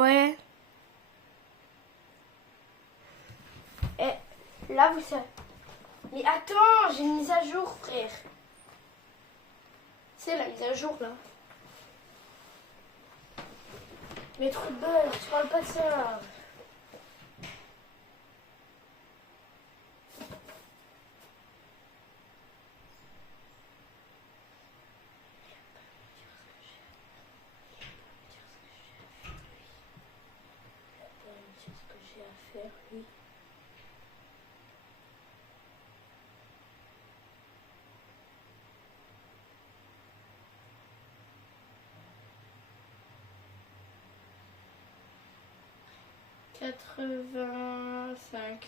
Ouais. Et là, vous savez. Mais attends, j'ai une mise à jour, frère. C'est la mise à jour, là. Mais trop de buzz, tu parles pas de ça. Faire, oui. $85.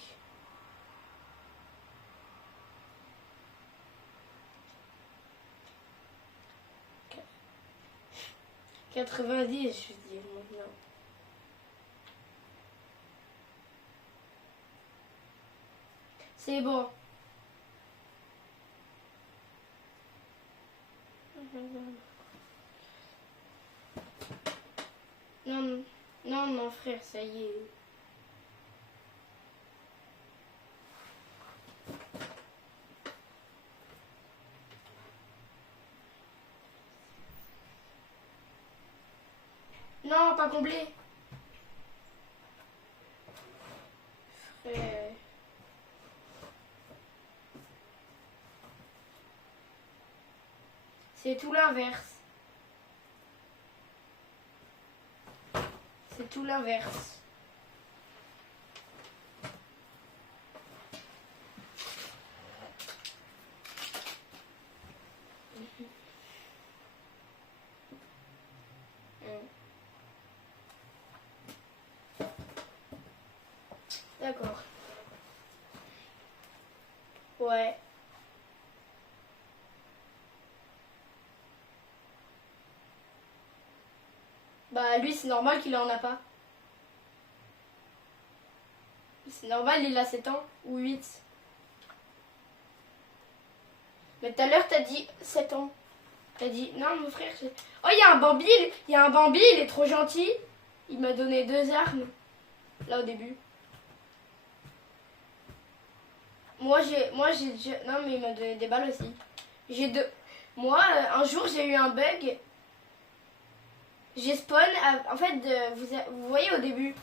90, je veux dire maintenant. C'est bon. Non, non, mon frère, ça y est. Non, pas comblé. Frère. C'est tout l'inverse. C'est tout l'inverse. D'accord. Ouais. Bah lui c'est normal qu'il en a pas. C'est normal, il a 7 ans ou 8. Mais tout à l'heure t'as dit 7 ans. T'as dit non mon frère. Oh il y a un Bambi, il est trop gentil. Il m'a donné 2 armes. Là au début. Moi j'ai déjà. Non mais il m'a donné des balles aussi. J'ai deux. Moi un jour j'ai eu un bug. J'ai spawn. En fait vous voyez au début.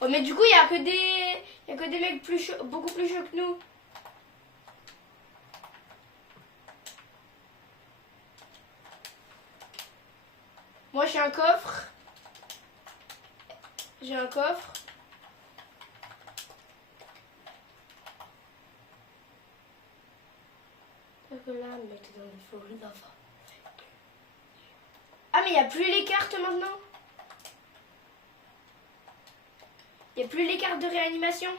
Oh mais du coup il y a que des mecs beaucoup plus chauds que nous. Moi j'ai un coffre. J'ai un coffre. Ah mais il n'y a plus les cartes maintenant. Il n'y a plus les cartes de réanimation.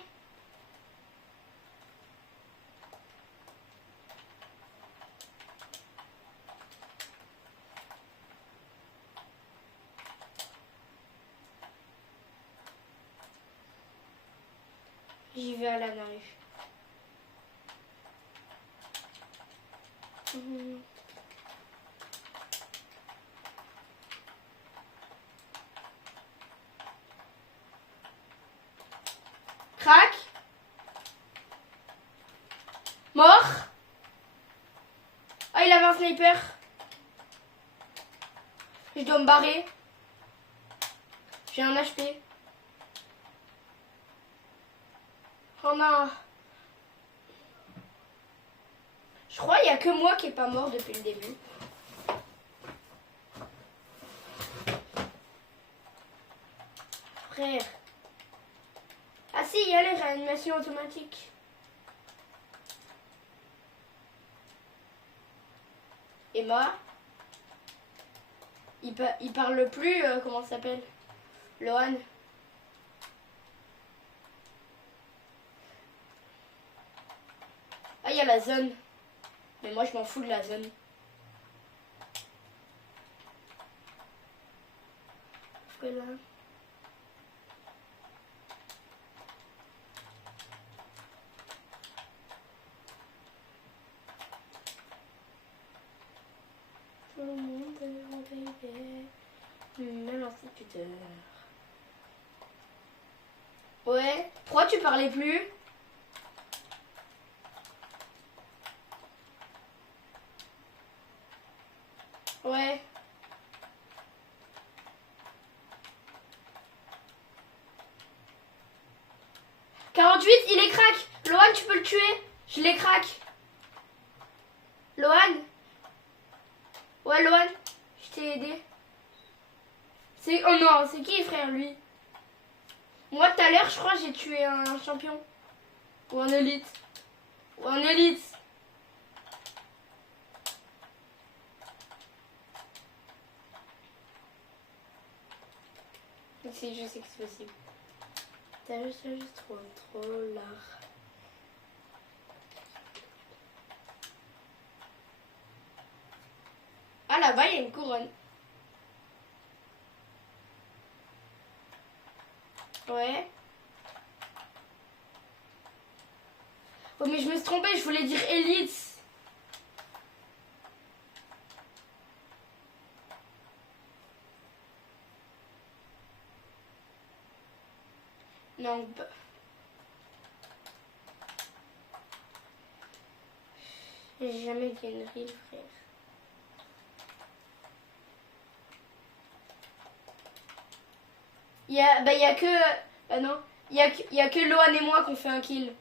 J'y vais à la nage. Crac. Mort. Oh, il avait un sniper. Je dois me barrer. J'ai un HP. Oh non. Je crois qu'il n'y a que moi qui n'est pas mort depuis le début. Frère. Ah si, il y a les réanimations automatiques. Emma. Il parle plus, comment ça s'appelle? Lohan. Ah, il y a la zone. Mais moi, je m'en fous de la zone. Là. le monde, oh baby. Même l'instituteur. Ouais. Pourquoi tu parlais plus? Ouais. 48, il est crack. Lohan, tu peux le tuer. Je l'ai crack. Lohan. Ouais, Lohan. Je t'ai aidé. C'est... Oh non, c'est qui, frère, lui? Moi, tout à l'heure, je crois que j'ai tué un champion. Ou un élite. Ou un élite. Si, je sais que c'est possible. T'as juste trop l'art. Ah, là-bas, il y a une couronne. Ouais. Oh, mais je me suis trompée, je voulais dire élite. Non, bah... J'ai jamais gagné, frère. Il y a que... non. Il y a que Lohan et moi qu'on fait un kill.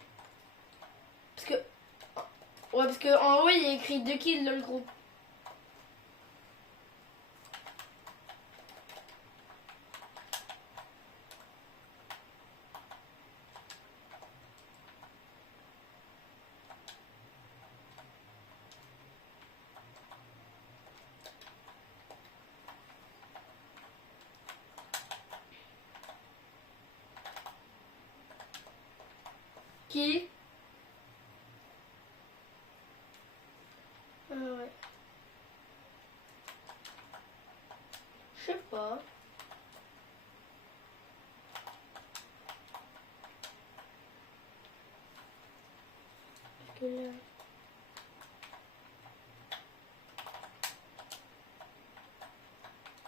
Parce que... Ouais, parce que en haut, il y a écrit 2 kills dans le groupe. Qui? Ah ouais. Je sais pas. Parce que là...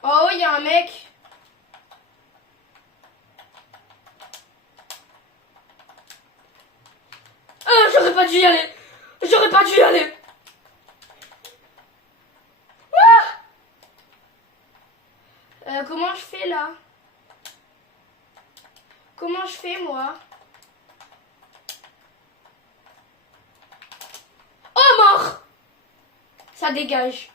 Oh, il y a un mec. J'aurais pas dû y aller. J'aurais pas dû y aller. Comment je fais là? Comment je fais moi? Oh, mort! Ça dégage.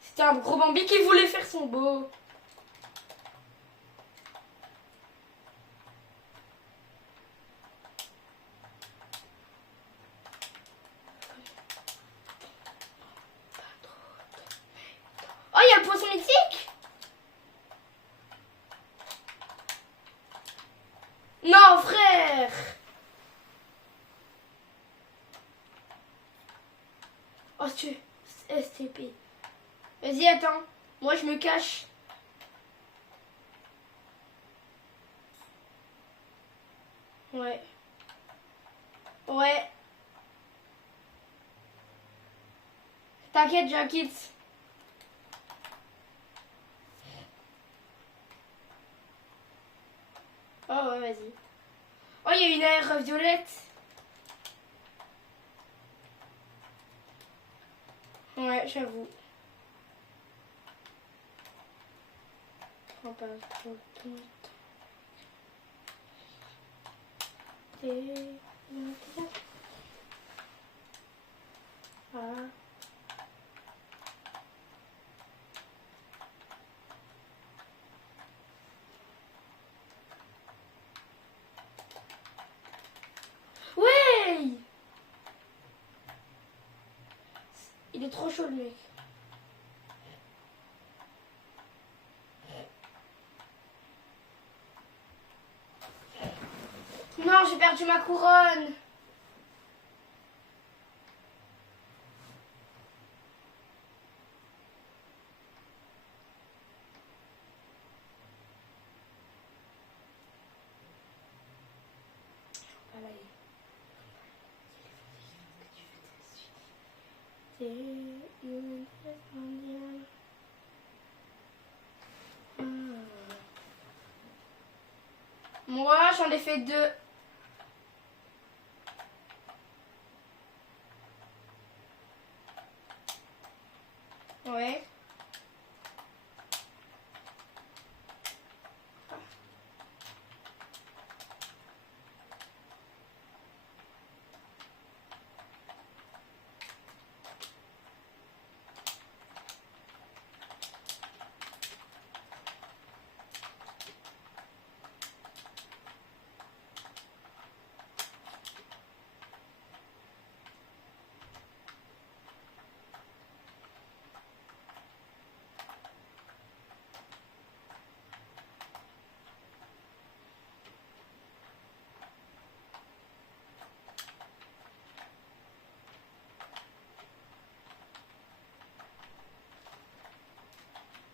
C'était un gros Bambi qui voulait faire son beau. Oh, il y a le poisson mythique. Non, frère. Oh, tu... STP. Vas-y, attends. Moi, je me cache. Ouais. Ouais. T'inquiète, j'inquiète. Oh, ouais, vas-y. Oh, il y a une aire violette. Ouais, j'avoue. Prends pas trop ton temps. Ah. Ouais! Il est trop chaud le mec. Non, j'ai perdu ma couronne. Voilà. Moi, j'en ai fait 2. Ouais.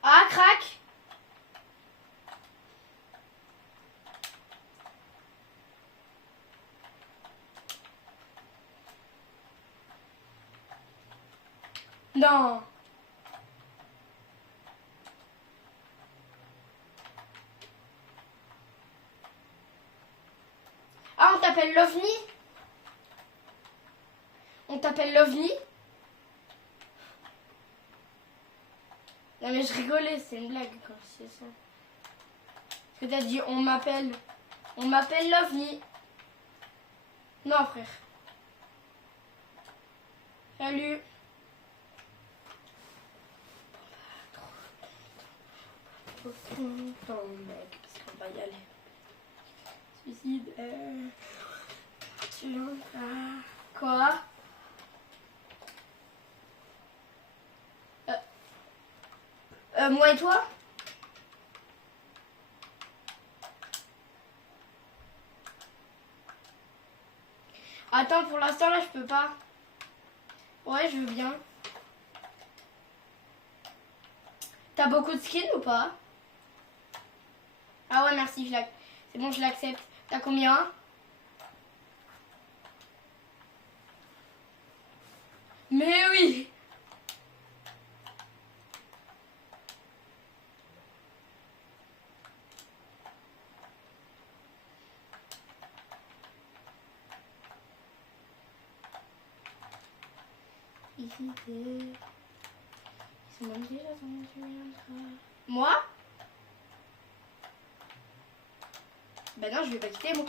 Ah, crac. Non. Ah, on t'appelle l'OVNI? On t'appelle l'OVNI? Non mais je rigolais, c'est une blague quand je sais ça. Parce que t'as dit on m'appelle. On m'appelle l'OVNI. Non frère. Salut. Trop content mec, parce qu'on va y aller. Suicide. Tu viens. Quoi? Moi et toi? Attends, pour l'instant là je peux pas. Ouais, je veux bien. T'as beaucoup de skins ou pas? Ah ouais, merci, c'est bon, je l'accepte. T'as combien? Mais oui! Ici, ils sont même déjà dans moi? Ben non, je vais pas quitter moi.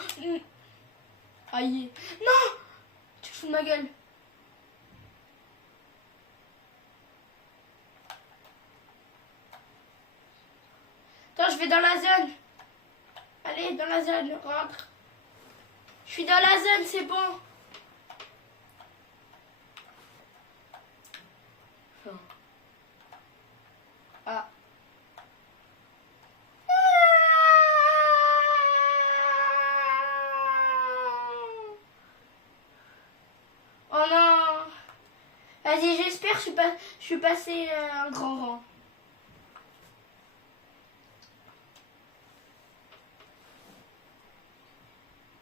Aïe. Non! Tu te fous de ma gueule. Attends, je vais dans la zone. Allez, dans la zone, rentre. Je suis dans la zone, c'est bon. Ah. Oh non. Vas-y, j'espère que je suis passé un grand rang.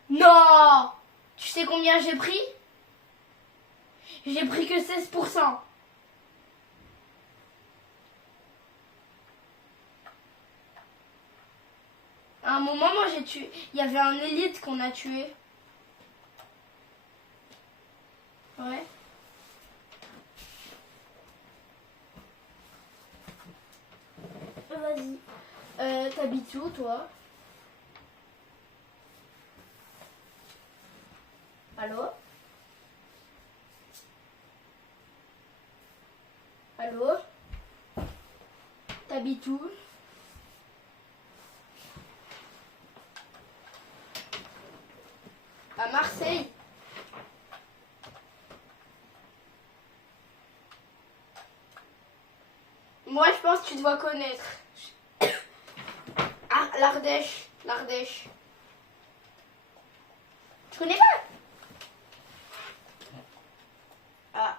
Non! Tu sais combien j'ai pris? J'ai pris que 16%. À un moment, moi j'ai tué. Il y avait un élite qu'on a tué. Ouais. Vas-y. T'habites où toi? Allô? Allô? T'habites où? À Marseille. Moi je pense que tu dois connaître. Ah, l'Ardèche. L'Ardèche. Tu connais pas? Ah.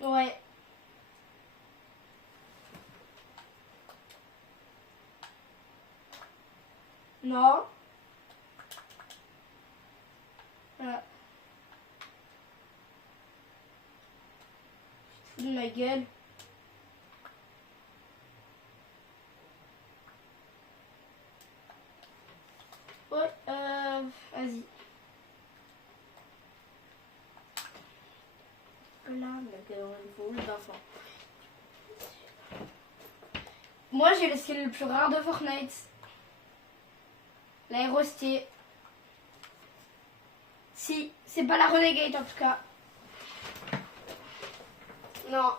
Ouais. Non. Ah. fous de ma gueule. Ouais, vas-y. Là, d'enfant. Moi, j'ai le skill le plus rare de Fortnite. L'aérostier. Si, c'est pas la Renegade en tout cas. Non.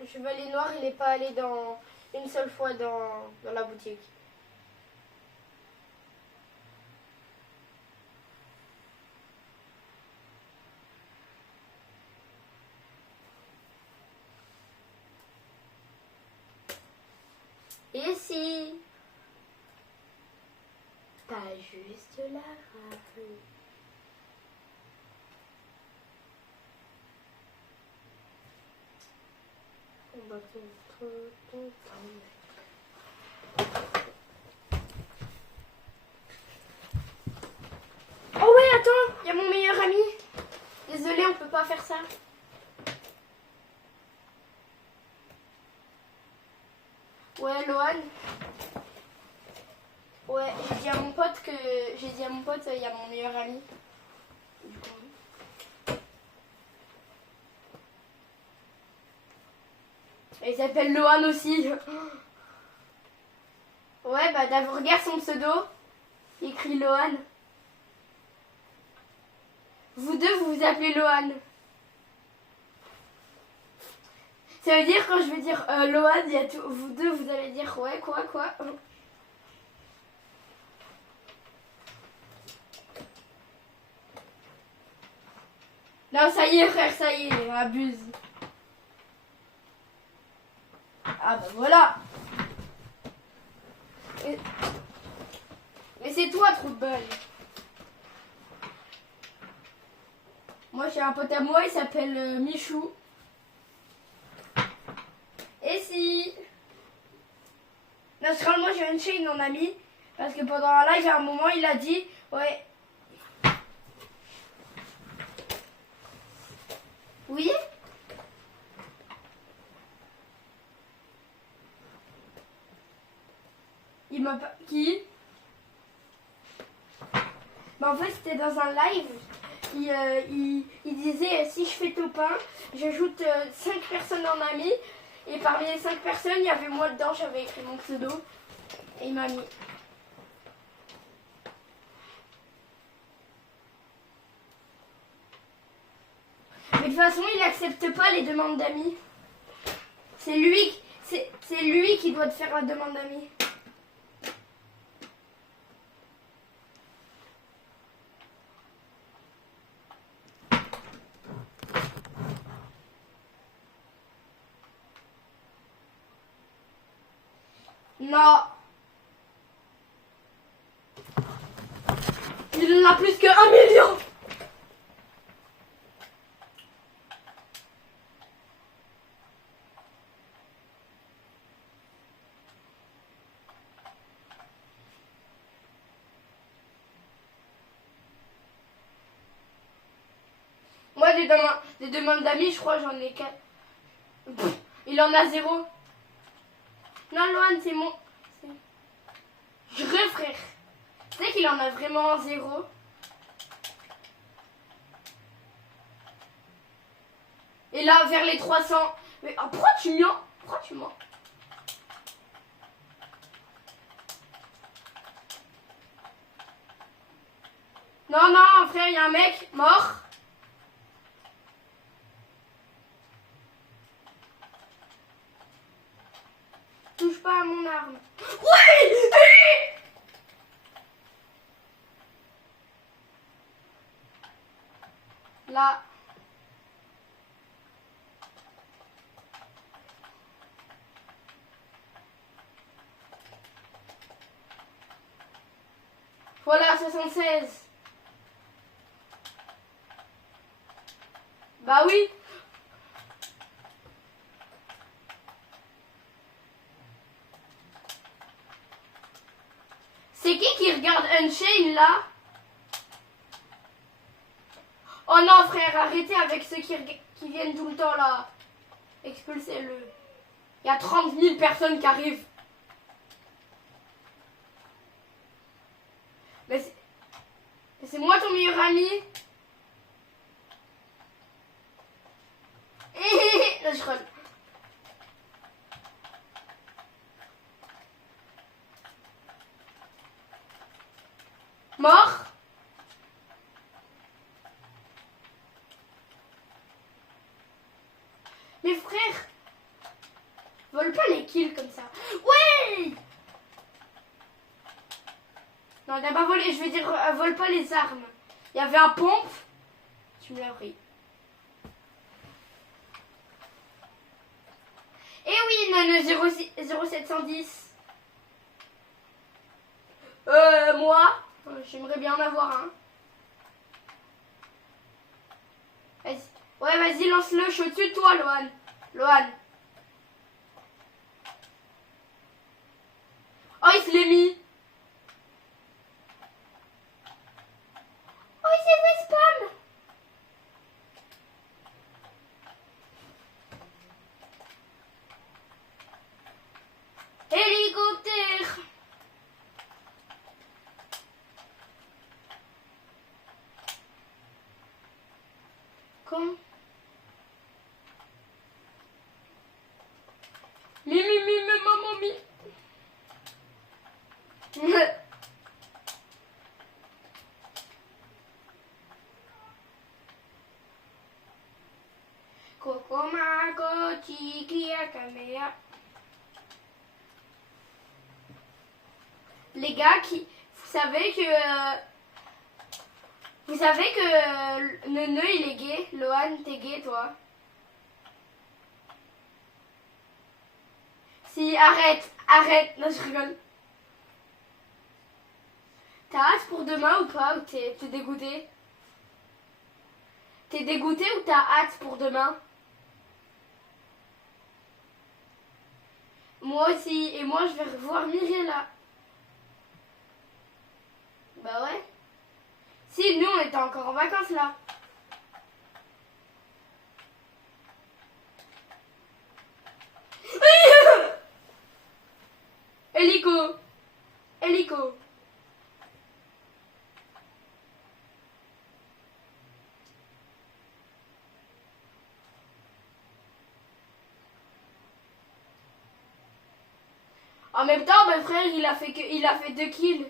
Le chevalier noir, il n'est pas allé dans une seule fois dans la boutique. Et si pas juste la rafle. On va ton oh ouais, attends, il y a mon meilleur ami. Désolé, on peut pas faire ça. Ouais, Lohan. Ouais, j'ai dit à mon pote il y a mon meilleur ami. Du coup. Et il s'appelle Lohan aussi. Ouais, bah d'abord regarde son pseudo. Il écrit Lohan. Vous deux, vous vous appelez Lohan. Ça veut dire quand je vais dire Lohan, il y a tout, vous deux, vous allez dire ouais, quoi. Non, ça y est, frère, ça y est, abuse. Ah bah voilà. Mais c'est toi, trou de balle. Moi, j'ai un pote à moi, il s'appelle Michou. Et si... Naturellement, j'ai une chaîne en ami. Parce que pendant un live, à un moment, il a dit... Ouais. Oui. Il m'a pas... Qui? Bah en fait, c'était dans un live. Il disait, si je fais top 1, j'ajoute 5 personnes en ami. Et parmi les 5 personnes, il y avait moi dedans, j'avais écrit mon pseudo. Et il m'a mis. Mais de toute façon, il n'accepte pas les demandes d'amis. C'est lui qui doit te faire la demande d'amis. Non. Il en a plus que 1 million. Moi, des demandes d'amis, je crois j'en ai 4. Il en a 0. Non, Lohan, c'est mon... Vrai frère. Tu sais qu'il en a vraiment 0. Et là, vers les 300... Mais oh, pourquoi tu mens? Pourquoi tu mens? Non, frère, il y a un mec mort. Touche pas à mon arme. Oui! Là. Voilà, 76. Bah oui. C'est qui regarde Unchained là? Oh non, frère, arrêtez avec ceux qui viennent tout le temps là. Expulsez-le. Il y a 30 000 personnes qui arrivent. Mais c'est moi ton meilleur ami. Là, je rôle. Mort. Mais frère, vole pas les kills comme ça. Ouais. Non, t'as pas volé, je veux dire, vole pas les armes. Il y avait un pompe. Tu me l'as pris. Eh oui, None 0710. Moi, j'aimerais bien en avoir un. Vas-y. Ouais, vas-y, lance-le. Je suis au-dessus de toi, Lohan. Lohan. Oh, il se l'est mis. Oh, il s'est fait spam. Hélicoptère. Comme maman, mi. Kokomako chikia kamea. Les gars, vous savez que Nene il est gay. Lohan, t'es gay toi? Si, arrête, arrête. Non, je rigole. T'as hâte pour demain ou pas? Ou t'es dégoûté? T'es dégoûté ou t'as hâte pour demain? Moi aussi. Et moi, je vais revoir Myriella. Bah ouais. Si, nous, on était encore en vacances là. Hélico. Hélico. En même temps, mon frère, il a fait 2 kills.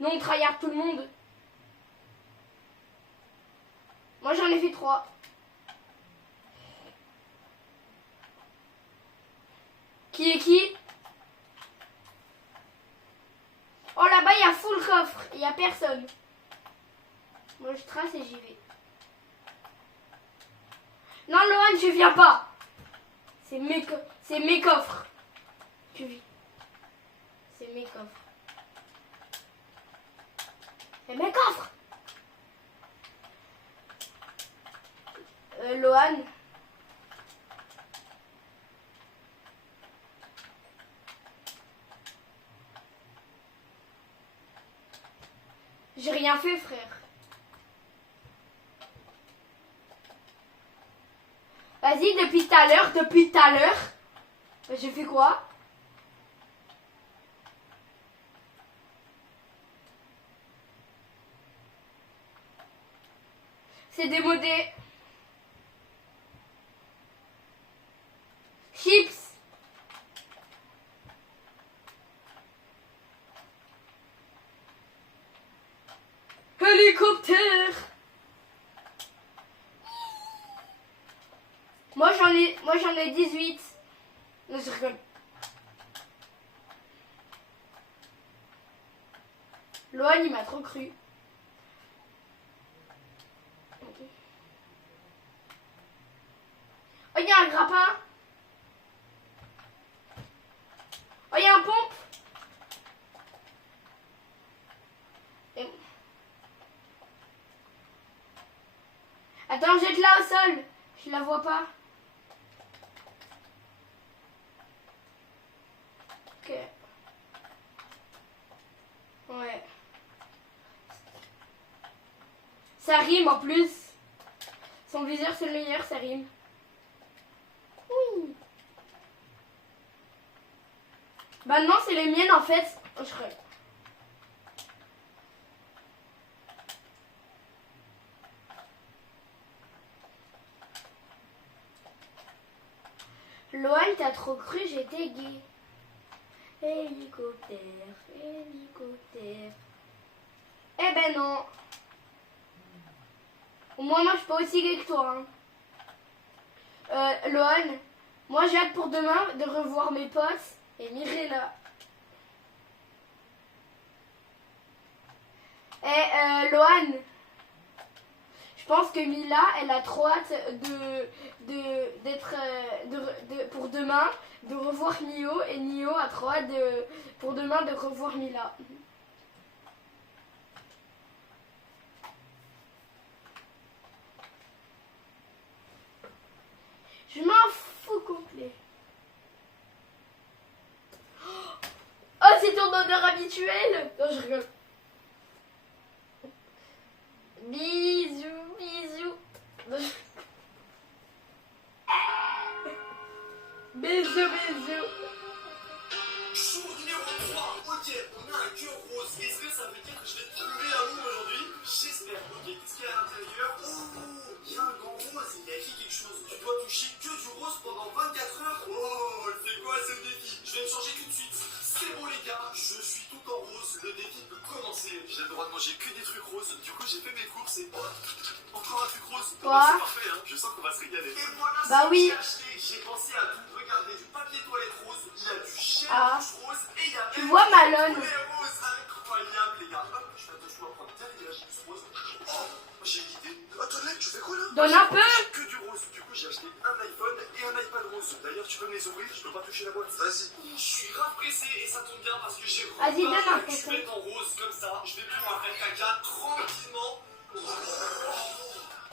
Nous, on tryhard tout le monde. Moi, j'en ai fait 3. Qui est qui? Oh, là-bas, il y a full coffre. Il n'y a personne. Moi, je trace et j'y vais. Non, Lohan, je viens pas. C'est mes coffres. Tu vis. C'est mes coffres. C'est mes coffres. Lohan. J'ai rien fait, frère. Vas-y, depuis tout à l'heure. J'ai fait quoi? C'est démodé. Chips. Hélicoptère. Moi j'en ai 18. Non, je rigole. Lohan, il m'a trop cru. Oh, il y a un grappin. Oh, il y a un pompe. Et... Attends, jette-la au sol. Je la vois pas. Ok. Ouais. Ça rime en plus. Son viseur c'est le meilleur, ça rime. Oui. Bah non, c'est les miennes en fait. Je crois. Loan, t'as trop cru, j'étais gay. Hélicoptère, hélicoptère. Eh ben non. Au moins, moi, je suis pas aussi gay que toi. Hein. Loan, moi, j'ai hâte pour demain de revoir mes potes et Mirella. Loan, je pense que Mila, elle a trop hâte pour demain de revoir Nio, et Nio a trop hâte pour demain de revoir Mila. Je m'en fous complet. Oh, c'est ton odeur habituel. Non, je rigole. Bisous, bisous. Bisous, bisous. Jour numéro 3, ok, on a un cœur rose. Est-ce que ça veut dire que je vais trouver l'amour aujourd'hui? J'espère. Ok, qu'est-ce qu'il y a à l'intérieur? Oh, il y a un grand rose, il y a écrit quelque chose. Tu dois toucher que du rose pendant 24 heures. Oh, c'est quoi ce défi? Je vais me changer tout de suite. C'est bon les gars, je suis tout en rose. Le défi peut commencer. J'ai le droit de manger que des trucs roses. Du coup, j'ai fait mes courses et oh, encore un truc rose. Quoi? C'est parfait, hein. Je sens qu'on va se régaler. Et voilà, bah oui. j'ai acheté. J'ai pensé à tout. Regardez, du papier toilette rose. Il y a du gel rose et il y a tu vois Malone. rose. Incroyable les gars. Hop, je fais attention à prendre tel dégage rose. Oh, j'ai une idée. Attends, là, tu fais quoi là? Donne un peu. Que du rose. Du coup, j'ai acheté un iPhone et un iPad rose. D'ailleurs, tu peux me les ouvrir, je peux pas toucher la boîte. Vas-y. Je suis grave pressé et ça tombe bien parce que j'ai Vas-y, donne un peu. je vais être en rose comme ça. Je vais pouvoir faire caca tranquillement.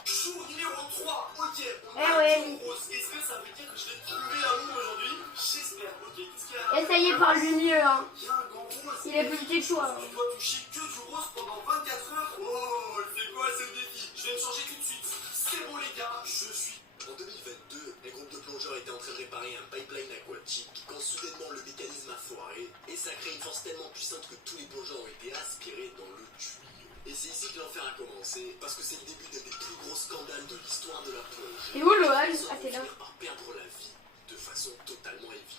Jour numéro 3, ok, on a un rose. Est-ce que ça veut dire que je vais trouver l'amour aujourd'hui? J'espère. Ok, qu'est-ce qu'il y a? Essayez par le mieux. Hein. Il y a un grand rose. Il est plus petit que toi. Tu dois toucher que du rose pendant 24 heures. Oh, c'est quoi ce défi? Je vais me changer tout de suite. C'est bon les gars, je suis... En 2022, un groupe de plongeurs était en train de réparer un pipeline aquatique quand soudainement le mécanisme a foiré et ça crée une force tellement puissante que tous les plongeurs ont été aspirés dans le tuyau. Et c'est ici que l'enfer a commencé parce que c'est le début d'un des plus gros scandales de l'histoire de la plongée. Et où Loan? Ah, t'es là. Par perdre la vie de façon totalement évidente.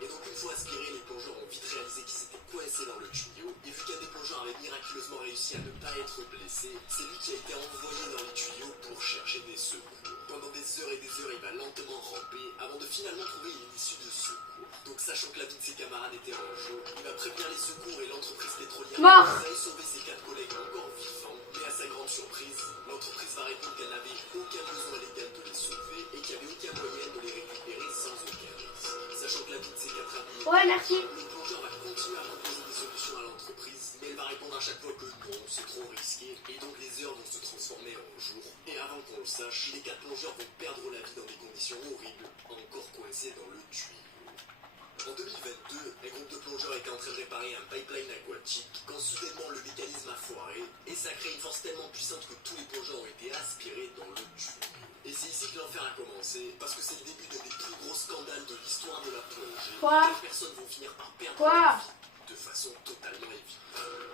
Et donc une fois aspirés, les plongeurs ont vite réalisé qu'ils étaient coincés dans le tuyau. Et vu qu'un des plongeurs avait miraculeusement réussi à ne pas être blessé, c'est lui qui a été envoyé dans les tuyaux pour chercher des secours. Pendant des heures et des heures, il va lentement ramper avant de finalement trouver une issue de secours. Donc sachant que la vie de ses camarades était en jeu, il va prévenir les secours et l'entreprise pétrolière Mort. va sauver ses 4 collègues encore vivants. Mais à sa grande surprise, l'entreprise va répondre qu'elle n'avait aucun besoin légal de les sauver et qu'il n'y avait aucun moyen de les récupérer sans aucun risque. Sachant que la vie de ses 4 amis, ouais, merci. le plongeur va continuer à proposer des solutions à l'entreprise, mais elle va répondre à chaque fois que non, c'est trop risqué, et donc les heures vont se transformer en jours. Et avant qu'on le sache, les 4 plongeurs vont perdre la vie dans des conditions horribles, encore coincés dans le tuyau. En 2022, un groupe de plongeurs était en train de réparer un pipeline aquatique quand soudainement le mécanisme a foiré et ça crée une force tellement puissante que tous les plongeurs ont été aspirés dans le tuyau. Et c'est ici que l'enfer a commencé parce que c'est le début d'un des plus gros scandales de l'histoire de la plongée. Quoi? Les personnes vont finir par perdre Quoi? leur vie de façon totalement évidente.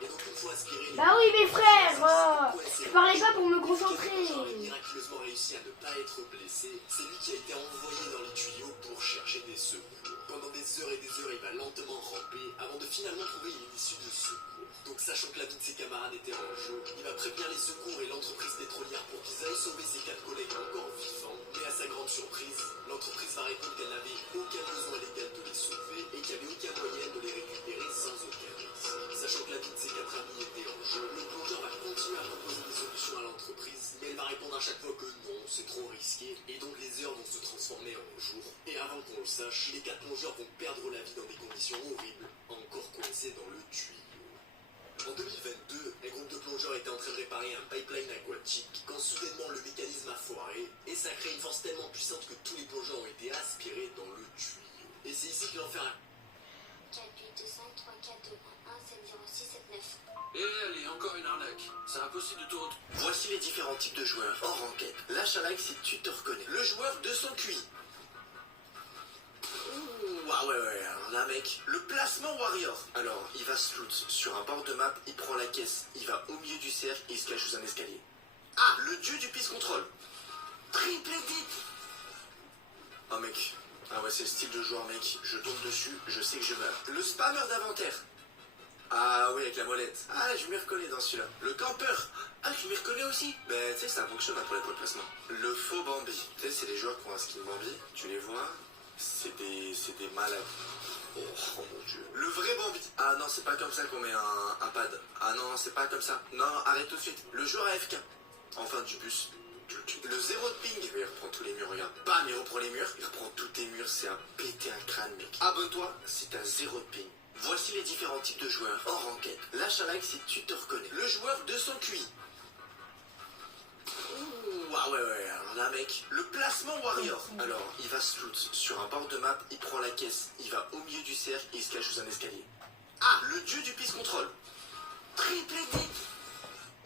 Et donc une fois aspirés, bah oui mes frères, je parlais pas pour me concentrer. avait miraculeusement réussi à ne pas être blessé. C'est lui qui a été envoyé dans les tuyaux pour chercher des secours. Pendant des heures et des heures, il va lentement ramper avant de finalement trouver une issue de secours. Donc sachant que la vie de ses camarades était en jeu, il va prévenir les secours et l'entreprise pétrolière pour qu'ils aillent sauver ses 4 collègues encore vivants. Mais à sa grande surprise, l'entreprise va répondre qu'elle n'avait aucun besoin légal de les sauver et qu'il n'y avait aucun moyen de les récupérer sans aucun risque. Sachant que la vie de ses 4 amis était en jeu, le plongeur va continuer à proposer des solutions à l'entreprise, mais elle va répondre à chaque fois que non, c'est trop risqué, et donc les heures vont se transformer en jours. Et avant qu'on le sache, les 4 plongeurs vont perdre la vie dans des conditions horribles, encore coincés dans le tuyau. En 2022, un groupe de plongeurs était en train de réparer un pipeline aquatique quand soudainement le mécanisme a foiré et ça crée une force tellement puissante que tous les plongeurs ont été aspirés dans le tuyau. Et c'est ici que l'enfer a... 4, 8, 2, 5, 3, 4, 2, 1, 1, 7, 0, 6, 7, 9. Et allez, en encore une arnaque. C'est impossible de tout retrouver. Voici les différents types de joueurs en ranked. Lâche un like si tu te reconnais. Le joueur de son QI. Ouh, ah ouais, alors là mec, le placement warrior. Alors, il va se loot sur un bord de map, il prend la caisse, il va au milieu du cercle et il se cache sous un escalier. Ah, le dieu du peace control. Triple dip. Oh mec, ah ouais c'est le style de joueur mec, je tombe dessus, je sais que je meurs. Le spammer d'inventaire. Ah oui avec la molette. Ah je m'y reconnais dans celui-là. Le campeur. Ah je m'y reconnais aussi. Ben tu sais ça fonctionne pour les points de placement. Le faux Bambi. Tu sais c'est les joueurs qui ont un skin Bambi, tu les vois, c'est des malades. Oh, oh mon dieu. Le vrai Bambi. Ah non c'est pas comme ça qu'on met un pad. Ah non c'est pas comme ça. Non arrête tout de suite. Le joueur AFK. En fin du bus. Le zéro de ping, il reprend tous les murs, regarde. Bam, il reprend les murs, il reprend tous tes murs, c'est un péter un crâne, mec. Abonne-toi si t'as zéro de ping. Voici les différents types de joueurs en ranked. Lâche un like si tu te reconnais. Le joueur de son QI. Ouh, ah ouais, alors là mec, le placement warrior. Alors, il va se loot sur un bord de map, il prend la caisse, il va au milieu du cercle et il se cache sous un escalier. Ah, le dieu du peace control. Triple dip.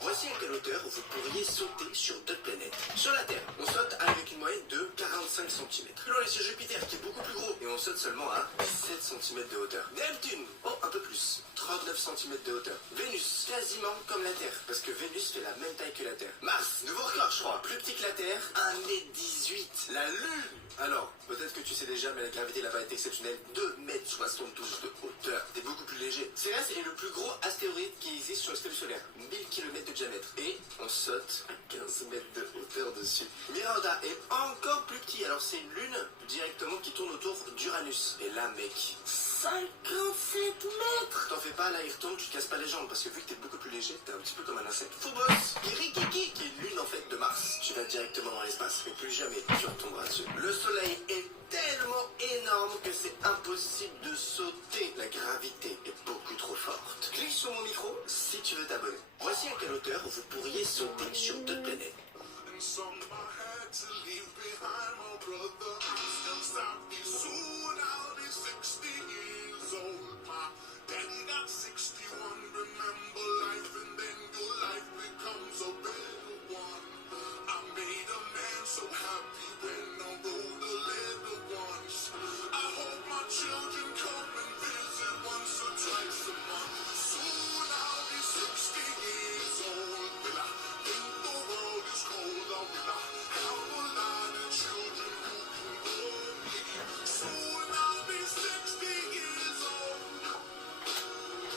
Voici à quelle hauteur vous pourriez sauter sur d'autres planètes. Sur la Terre, on saute avec une moyenne de 45 cm. Puis on est sur Jupiter qui est beaucoup plus gros et on saute seulement à 7 cm de hauteur. Neptune, oh un peu plus, 39 cm de hauteur. Vénus, quasiment comme la Terre, parce que Vénus fait la même taille que la Terre. Mars, nouveau record je crois, plus petit que la Terre, 1m18. La Lune, alors, peut-être que tu sais déjà, mais la gravité là-bas est exceptionnelle, 2m72 de hauteur. T'es beaucoup plus léger. Cérès est le plus gros astéroïde qui existe sur le système solaire, 1000 km de diamètre. Et on saute à 15 mètres de hauteur dessus. Miranda est encore plus petit, alors c'est une lune directement qui tourne autour d'Uranus. Et là, mec, 57 mètres. T'en fais pas, là il retombe, tu te casses pas les jambes, parce que vu que t'es beaucoup plus léger, t'es un petit peu comme un insecte. Phobos, Kirikiki, qui est une lune en fait de Mars. Tu vas directement dans l'espace, mais plus jamais tu retomberas dessus. Le soleil est tellement énorme que c'est impossible de sauter. La gravité est beaucoup trop forte. Clique sur mon micro si tu veux t'abonner. Voici à quelle hauteur vous pourriez sauter sur d'autres planètes.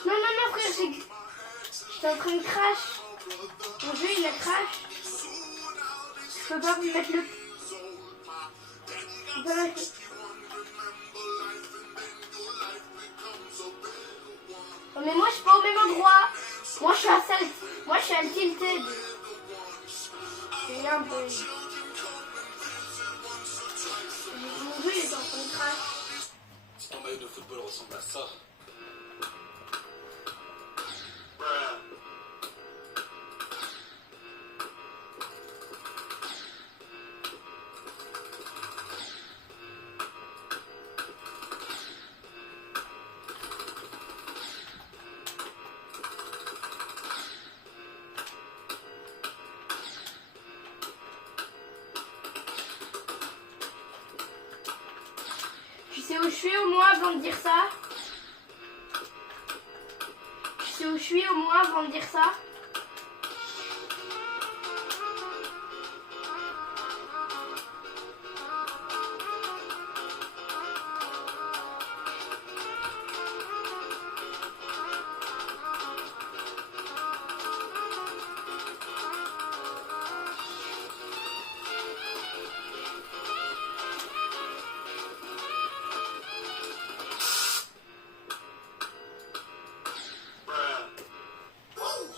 Non, non, non, frère, j'étais en train de crash. Mon jeu, il a crash. Je peux pas vous mettre le... Je peux pas mettre... Non, mais moi, je suis pas au même endroit. Moi, je suis à Salt. Moi, je suis à Tilted. C'est un peu... Mon jeu, il est en train de crash. Si ton maillot de football ressemble à ça. Tu sais où je suis au moins avant de dire ça? Tu sais où je suis au moins avant de dire ça?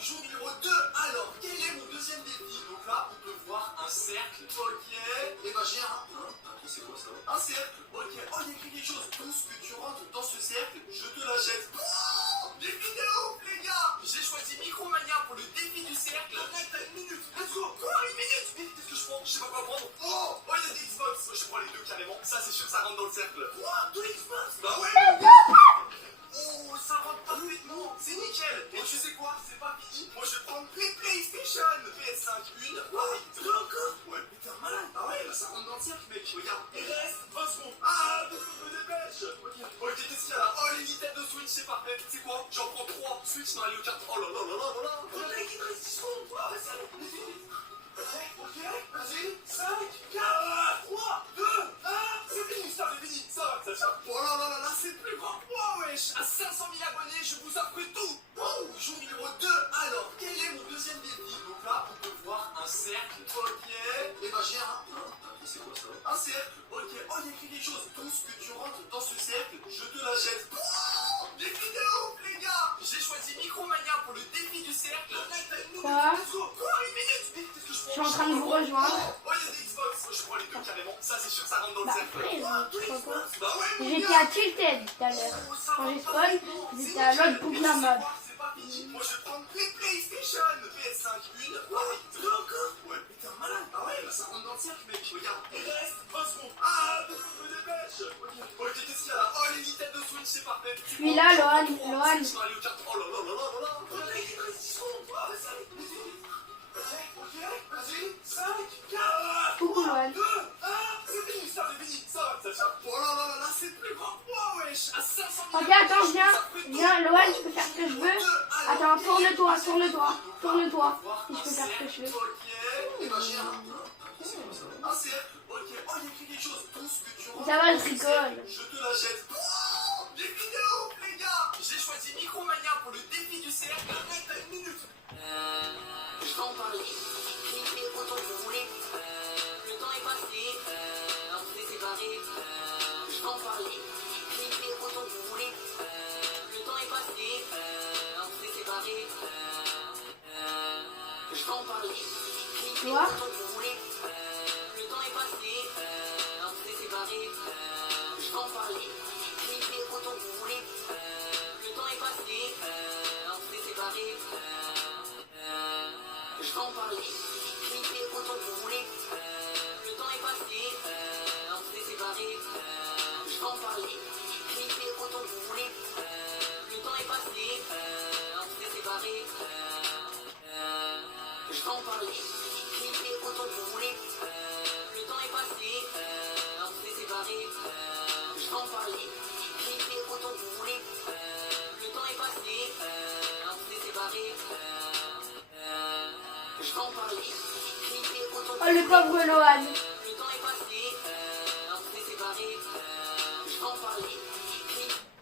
Jour numéro 2, alors, quel est mon deuxième défi? Donc là, on peut voir un cercle, ok. Et ben j'ai un c'est quoi ça? Un cercle, ok. Oh, il y a écrit quelque chose. Tout ce que tu rentres dans ce cercle, je te l'achète. Oh, des vidéos, les gars. J'ai choisi Micromania pour le défi du cercle. Mec, t'as une minute. Let's go. Quoi, une minute? Mais qu'est-ce que je prends? Je sais pas quoi prendre. Oh, il y a des Xbox. Je prends les deux carrément. Ça, c'est sûr, ça rentre dans le cercle. Quoi? Deux Xbox? Bah ouais. Oh, ça rentre parfaitement. c'est nickel. Et tu sais quoi, c'est pas fini. Moi je vais prendre les PlayStation. PS5, une. Ouais, deux encore. Ouais, mais t'es un malade. Ah ouais, là ça rentre dans le cercle, mec. Regarde, il reste 20 secondes. Ah, mais faut que je me dépêche. Ok, qu'est-ce qu'il y a là? Oh, les Nintendo Switch, c'est parfait. C'est quoi? J'en prends 3 Switch Mario Kart. Oh là là là là là là. Oh mec, il te reste 10 secondes. Ah, vas-y, allez, ok, vas-y, 5, 4, 3, 2, 1, c'est fini, ça, c'est fini, ça va, ça tient. Oh là là là là, c'est plus grand que moi, wesh. À 500 000 abonnés, je vous offre tout. Wow, jour numéro 2, alors, quel est mon deuxième défi? Donc là, on peut voir un cercle, ok. Et ben j'ai c'est quoi ça? Un cercle, ok. Oh, il y a écrit quelque chose. Tout ce que tu rentres dans ce cercle, je te la jette. Oh, des vidéos, les gars. J'ai choisi Micromania pour le défi du cercle. Quoi? Quoi? Une minute? Qu'est-ce que je prends? Je suis en train de vous rejoindre. Oh, il y a des Xbox. Je prends les deux carrément. Ça, c'est sûr, ça rentre dans le Bah cercle. après, je sais pas. Bah ouais, mon J'étais gars. à Tilted tout à l'heure. Quand j'ai spawn, j'étais à l'autre bout de la map. C'est pas fini. Moi, je vais prendre les PlayStation. PS5, une. Ouais, deux encore. Ouais, mais t'es un malade. Ah ouais, là, ça rentre dans le cercle, mec. Regarde, il reste 20 secondes. Ah, mais faut que je me dépêche. Ok, qu'est-ce qu'il y a là? Oh, les Nintendo Switch, c'est parfait. Je suis là, Lohan. Lohan. Switch Mario Kart. Oh là là là là là là. Oh, mec, il reste 10 secondes. Ah, vas-y, allez. Ok, vas-y, 5, 4, Coucou, 3, Lohan. 2, 1, c'est fini, ça, c'est fini, ça va, ça tient. Oh là là là là, c'est plus grand que moi, wesh. À 500 000 Ok, attends, je viens. Viens, Lohan, je peux faire ce que je veux. Attends, tourne-toi, tourne-toi. Tourne-toi. Et je peux faire ce que je veux. Ok, et ben j'ai un cercle, ok. Oh, il y a écrit quelque chose. Tout ce que tu rentres Ça va, je dans ce rigole. cercle, je te la jette. Oh, des vidéos, les gars. J'ai choisi Micromania pour le défi du cercle. Mec, t'as une minute. Je vais en parler. Cliquez autant que vous voulez. Le temps est passé. On s'est séparés. Je vais en parler. Cliquez autant que vous voulez. Le temps est passé. On s'est séparés. Je vais en parler. Cliquez Quoi? autant que vous voulez. Le temps est passé. On s'est séparés. Je vais en parler. Cliquez autant que vous voulez. Le temps est passé. On s'est séparés. Je vais en parler. Cliquez autant que vous voulez. Le temps est passé. On s'est séparés. Je vais en parler. Cliquez autant que vous voulez. Le temps est passé. On s'est séparés. Je vais en parler. Cliquez autant que vous voulez. Le temps est passé. On s'est séparés. Je vais en parler. Cliquez autant que vous voulez. Le temps est passé. On s'est séparés. Je vais en parler. Cliquez autant que Oh, le pauvre Lohan. le temps est passé. On s'est séparés. Je vais en parler.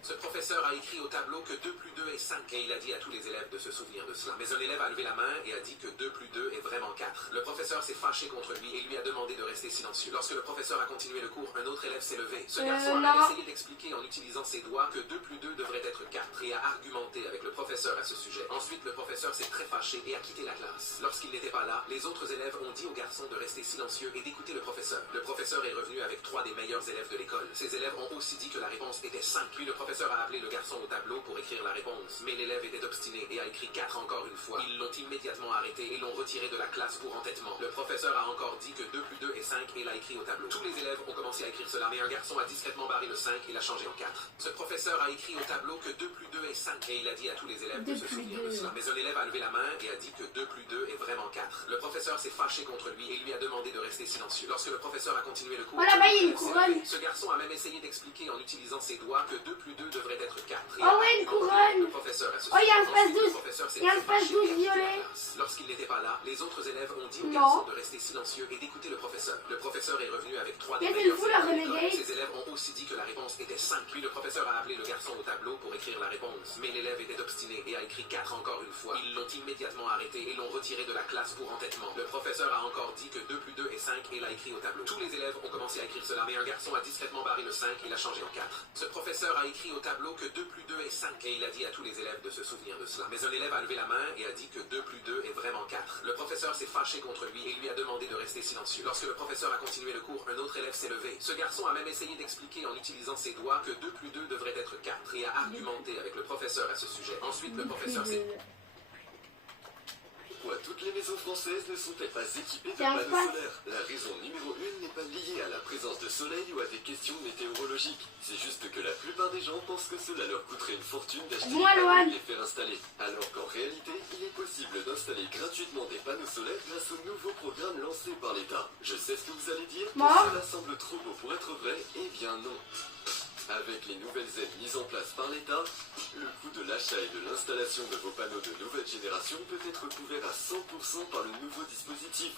Ce professeur a écrit au tableau que 2 plus 2 est 5 et il a dit à tous les élèves de se souvenir de cela. Mais un élève a levé la main et a dit que 2 plus 2 est vraiment 4. Le professeur s'est fâché contre lui et lui a demandé de rester silencieux. Lorsque le professeur a continué le cours, un autre élève s'est levé. Ce garçon a non. même essayé d'expliquer en utilisant ses doigts que 2 plus 2 devrait être 4 et a argumenté avec le professeur à ce sujet. Ensuite, le professeur s'est très fâché et a quitté la classe. Lorsqu'il n'était pas là, les autres élèves ont dit au garçon de rester silencieux et d'écouter le professeur. Le professeur est revenu avec 3 des meilleurs élèves de l'école. Ces élèves ont aussi dit que la réponse était 5. Puis le professeur a appelé le garçon au tableau pour écrire la réponse. Mais l'élève était obstiné et a écrit 4 encore une fois. Ils l'ont immédiatement arrêté et l'ont retiré de la classe pour entêtement. Le professeur a encore dit que 2 plus 2 est 5 et l'a écrit au tableau. Tous les élèves ont commencé à écrire cela, mais un garçon a discrètement barré le 5 et l'a changé en 4. Ce professeur a écrit au tableau que 2 plus 2 est 5 et il a dit à tous les élèves de 2 se plus souvenir 2. de cela. Mais un élève a levé la main et a dit que 2 plus 2 est vraiment 4. Le professeur s'est fâché contre lui et lui a demandé de rester silencieux. Lorsque le professeur a continué le cours, Oh, là-bas, il y a une l'élève s'est couronne. levé. Ce garçon a même essayé d'expliquer en utilisant ses doigts que 2 plus 2 devrait être 4. Et Oh, a ouais, une argumenté couronne. avec le professeur à ce Oh, il y a un sujet. espace Ensuite, le 12. professeur s'est Il y a un très espace fâché 12 et a quitté la violet. classe. Lorsqu'il n'était pas là, les autres élèves ont dit au Non. garçon de rester silencieux et d'écouter le professeur. Le professeur est revenu avec 3 des Qu'est-ce meilleurs qu'il fout, la élèves de l'école. Renegade? Ces élèves ont aussi dit que la réponse était 5. Puis le professeur a appelé le garçon au tableau pour écrire la réponse. Mais l'élève était obstiné et a écrit 4 encore une fois. Ils l'ont immédiatement arrêté et l'ont retiré de la classe pour entêtement. Le professeur a encore dit que 2 plus 2 est 5 et l'a écrit au tableau. Tous les élèves ont commencé à écrire cela, mais un garçon a discrètement barré le 5 et l'a changé en 4. Ce professeur a écrit au tableau que 2 plus 2 est 5 et il a dit à tous les élèves de se souvenir de cela. Mais un élève a levé la main et a dit que 2 plus 2 est vraiment 4. Le professeur s'est fâché contre lui et lui a demandé de rester silencieux. Lorsque le professeur a continué le cours, un autre élève s'est levé. Ce garçon a même essayé d'expliquer en utilisant ses doigts que 2 plus 2 devrait être 4 et a argumenté avec le professeur à ce sujet. Ensuite, le professeur s'est... Ou à toutes les maisons. maisons françaises ne sont-elles pas équipées de C'est un panneaux fac. solaires? La raison numéro 1 n'est pas liée à la présence de soleil ou à des questions météorologiques. C'est juste que la plupart des gens pensent que cela leur coûterait une fortune d'acheter des Moi, panneaux Loan. et de les faire installer. Alors qu'en réalité, il est possible d'installer gratuitement des panneaux solaires grâce au nouveau programme lancé par l'État. Je sais ce que vous allez dire, que Moi. cela semble trop beau pour être vrai. Eh bien non. Avec les nouvelles aides mises en place par l'État, le coût de l'achat et de l'installation de vos panneaux de nouvelle génération peut être couvert à 100% par le nouveau dispositif.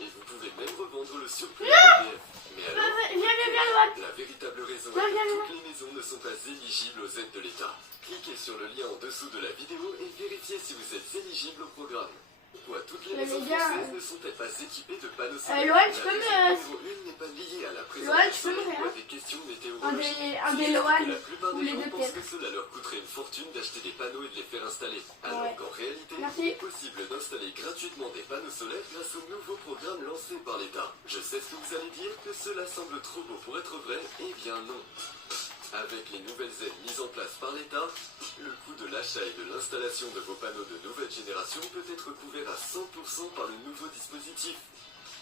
Et vous pouvez même revendre le surplus à EDF. Mais alors, Viens, Loan. la véritable raison Non, est viens, que toutes les maisons ne sont pas éligibles aux aides de l'État. Cliquez sur le lien en dessous de la vidéo et vérifiez si vous êtes éligible au programme. Pourquoi toutes les Mais maisons les gars, françaises ne sont-elles pas équipées de panneaux solaires? Loan, tu La peux raison me- numéro 1 n'est pas liée à la présence Loan, de tu peux me soleil ou à faire des questions un météorologiques. des C'est Loan que la plupart ou des les gens deux pensent peut-être. que cela leur coûterait une fortune d'acheter des panneaux et de les faire installer. Alors Ouais. qu'en réalité, Merci. il est possible d'installer gratuitement des panneaux solaires grâce au nouveau programme lancé par l'État. Je sais ce que vous allez dire, que cela semble trop beau pour être vrai. Eh bien non. Avec les nouvelles aides mises en place par l'État, le coût de l'achat et de l'installation de vos panneaux de nouvelle génération peut être couvert à 100% par le nouveau dispositif.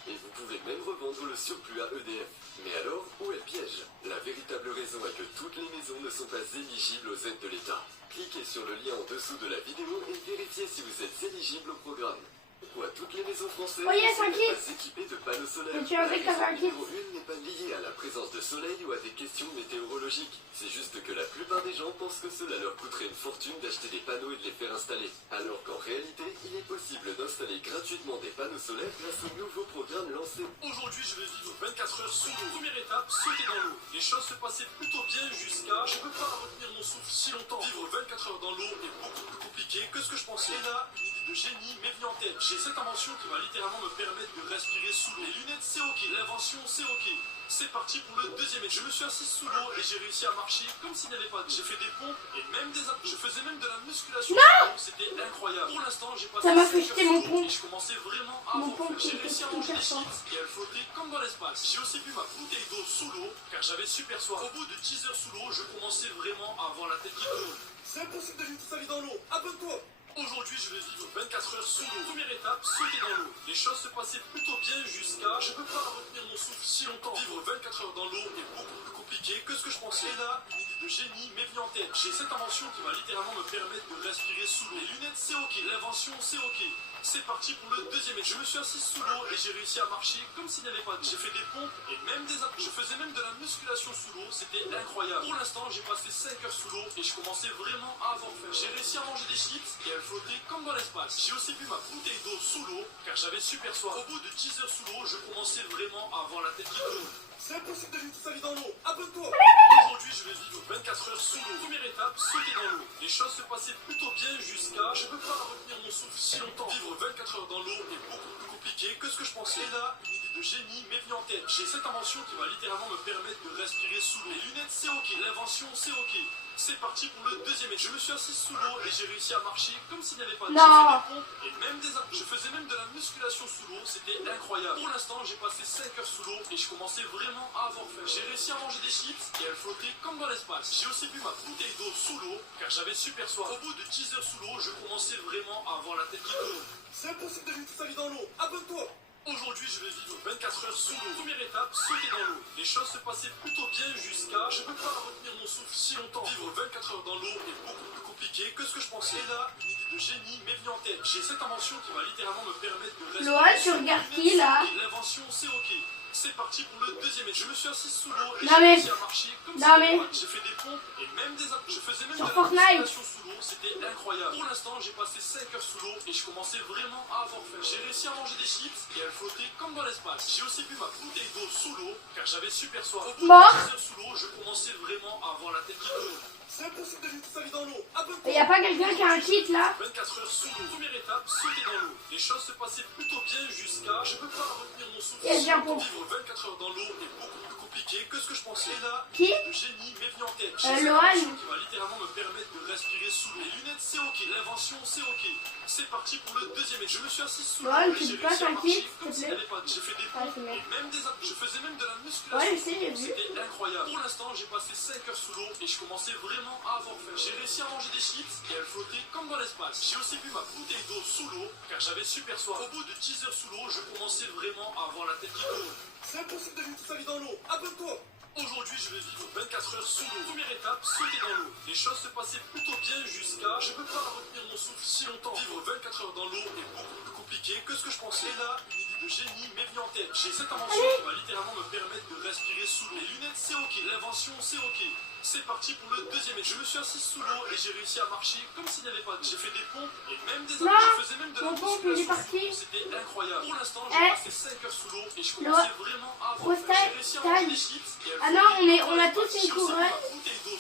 Et vous pouvez même revendre le surplus à EDF. Mais alors, où est le piège? La véritable raison est que toutes les maisons ne sont pas éligibles aux aides de l'État. Cliquez sur le lien en dessous de la vidéo et vérifiez si vous êtes éligible au programme. Pourquoi toutes les maisons françaises Oh, yes, ne un sont kit. pas équipées de panneaux solaires? Mais tu as La dit que t'avais un raison kit. numéro 1 n'est pas liée à la présence de soleil ou à des questions météorologiques. C'est juste que la plupart des gens pensent que cela leur coûterait une fortune d'acheter des panneaux et de les faire installer. Alors qu'en réalité, il est possible d'installer gratuitement des panneaux solaires grâce au nouveau programme lancé. Aujourd'hui, je vais vivre 24 heures sous l'eau. Première étape, sauter dans l'eau. Les choses se passaient plutôt bien jusqu'à... Je peux pas retenir mon souffle si longtemps. Vivre 24 heures dans l'eau est beaucoup plus compliqué que ce que je pensais. Et là, une idée de génie m'est venue en tête. J'ai cette invention qui va littéralement me permettre de respirer sous l'eau. Les lunettes, c'est ok. L'invention, c'est ok. C'est parti pour le deuxième étape. Je me suis assis sous l'eau et j'ai réussi à marcher comme s'il n'y avait pas. J'ai fait des pompes et même des abdos. Je faisais même de la musculation. C'était incroyable. Pour l'instant, j'ai passé Ça m'a 5 fait heures jeter sous mon l'eau pont. et je commençais vraiment à Mon avoir pont faim. qui J'ai était réussi à manger des hyper fort. chips et elles flottaient comme dans l'espace. J'ai aussi bu ma bouteille d'eau sous l'eau car j'avais super soif. Au bout de 10 heures sous l'eau, je commençais vraiment à avoir la tête qui tourne. C'est impossible de vivre toute sa vie dans l'eau. Abonne-toi. Aujourd'hui, je vais vivre 24 heures sous l'eau. Première étape, sauter dans l'eau. Les choses se passaient plutôt bien jusqu'à... Je peux pas retenir mon souffle si longtemps. Vivre 24 heures dans l'eau est beaucoup plus compliqué que ce que je pensais. Et là, une idée de génie m'est venue en tête. J'ai cette invention qui va littéralement me permettre de respirer sous l'eau. Les lunettes, c'est ok. L'invention, c'est ok. C'est parti pour le deuxième étape. Je me suis assis sous l'eau et j'ai réussi à marcher comme s'il n'y avait pas. J'ai fait des pompes et même des abdos. Je faisais même de la musculation sous l'eau. C'était incroyable. Pour l'instant, j'ai passé 5 heures sous l'eau et je commençais vraiment à avoir faim. J'ai réussi à manger des chips et elles flottaient comme dans l'espace. J'ai aussi bu ma bouteille d'eau sous l'eau car j'avais super soif. Au bout de 10 heures sous l'eau, je commençais vraiment à avoir la tête qui tourne. C'est impossible de vivre toute sa vie dans l'eau. Abonne-toi. Aujourd'hui, je vais vivre 24 heures sous l'eau. Première étape, sauter dans l'eau. Les choses se passaient plutôt bien jusqu'à... Je peux pas retenir mon souffle si longtemps. Vivre 24 heures dans l'eau est beaucoup plus compliqué que ce que je pensais. Et là, une idée de génie m'est venue en tête. J'ai cette invention qui va littéralement me permettre de respirer sous l'eau. Les lunettes, c'est ok. L'invention, c'est ok. C'est parti pour le deuxième étape. Je me suis assis sous l'eau et j'ai réussi à marcher comme s'il n'y avait pas. J'ai Non. fait des pompes et même des abdos. Je faisais même de la musculation sous l'eau. C'était incroyable. Pour l'instant, j'ai passé 5 heures sous l'eau et je commençais vraiment à avoir faim. J'ai réussi à manger des chips et elles flottaient comme dans l'espace. J'ai aussi bu ma bouteille d'eau sous l'eau car j'avais super soif. Au bout de 10 heures sous l'eau, je commençais vraiment à avoir la tête qui tourne. C'est impossible de vivre toute sa vie dans l'eau. Abonne-toi. Aujourd'hui, je vais vivre 24 heures sous l'eau. Première étape, sauter dans l'eau. Les choses se passaient plutôt bien jusqu'à... Je peux pas retenir mon souffle si longtemps. Vivre 24 heures dans l'eau est beaucoup plus compliqué que ce que je pensais. Et là, une idée de génie m'est venue en tête. J'ai cette invention qui va littéralement me permettre de respirer. Loan, tu regardes qui, là? L'invention, c'est ok. C'est parti pour le deuxième étape. Je me suis assis sous l'eau et Non, j'ai mais- réussi à marcher comme Non, si mais- j'ai fait des pompes et même des abdos. Je faisais même Sur de la Fortnite. musculation sous l'eau. C'était incroyable. Pour l'instant, j'ai passé 5 heures sous l'eau et je commençais vraiment à avoir faim. J'ai réussi à manger des chips et elles flottaient comme dans l'espace. J'ai aussi bu ma bouteille d'eau sous l'eau car j'avais super soif. Au bout de Mort. 10 heures sous l'eau, je commençais vraiment à avoir la tête qui tourne. C'est impossible de vivre toute sa vie dans l'eau. Abonne-toi. Y a pas quelqu'un qui a un kit là? 24 heures sous l'eau. Première étape, sauter dans l'eau. Les choses se passaient plutôt bien jusqu'à... Je peux pas retenir mon souffle. Yes, j'ai un Longtemps. pont. Vivre 24 heures dans l'eau est beaucoup plus compliqué que ce que je pensais. Et là, Qui? le génie m'est venu en tête. J'ai Loan. cette invention qui va littéralement me permettre de respirer sous l'eau. Les lunettes, c'est ok. L'invention, c'est ok. C'est parti pour le deuxième. Je me suis assis sous Bon, l'eau et tu j'ai peux pas réussi à tranquille, marcher s'il comme te s'il plaît. n'y avait pas. J'ai fait des Ah, pompes c'est bien. et même je faisais même de la musculation. Ouais, je sais, j'ai vu. C'était incroyable. Pour l'instant, j'ai passé 5 heures sous l'eau et je commençais vraiment à avoir faim. J'ai réussi à manger des chips et elles flottaient comme dans l'espace. J'ai aussi bu ma bouteille d'eau sous l'eau car j'avais super soif. Au bout de 10 heures sous l'eau, je commençais vraiment à avoir la tête qui tourne. C'est impossible de vivre toute sa vie dans l'eau. Abonne-toi. Aujourd'hui, je vais vivre 24 heures sous l'eau. Première étape, sauter dans l'eau. Les choses se passaient plutôt bien jusqu'à... Je peux pas retenir mon souffle si longtemps. Vivre 24 heures dans l'eau est beaucoup plus compliqué que ce que je pensais. Et là, une idée de génie m'est venue en tête. J'ai cette invention qui va littéralement me permettre de respirer sous l'eau. Les lunettes, c'est ok. L'invention, c'est ok. C'est parti pour le deuxième. Je me suis assis sous l'eau et j'ai réussi à marcher comme s'il n'y avait pas de... J'ai fait des pompes et même des... Non, Je faisais même de la mon pompe, il est musculation. parti. C'était incroyable. Pour l'instant, j'ai Eh. passé 5 heures sous l'eau et je commençais vraiment à avoir faim. Prostate, J'ai réussi à manger taille. des chips et elles Ah non, flottaient on a tous une couronne,